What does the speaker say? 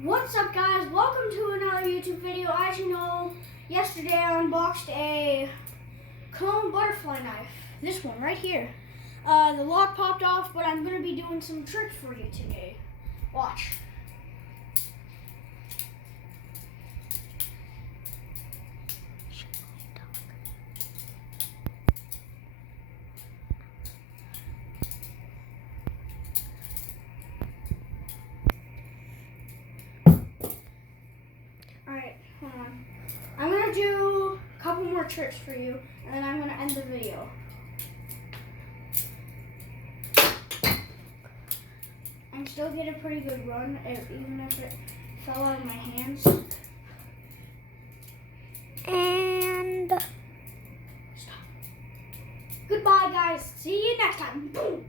What's up, guys? Welcome to another YouTube video. As you know, yesterday I unboxed a cone butterfly knife. This one right here. The lock popped off, but I'm going to be doing some tricks for you today. Watch. Alright, hold on. I'm going to do a couple more tricks for you, and then I'm going to end the video. I'm still getting a pretty good run, even if it fell out of my hands. And stop. Goodbye, guys. See you next time. Boom.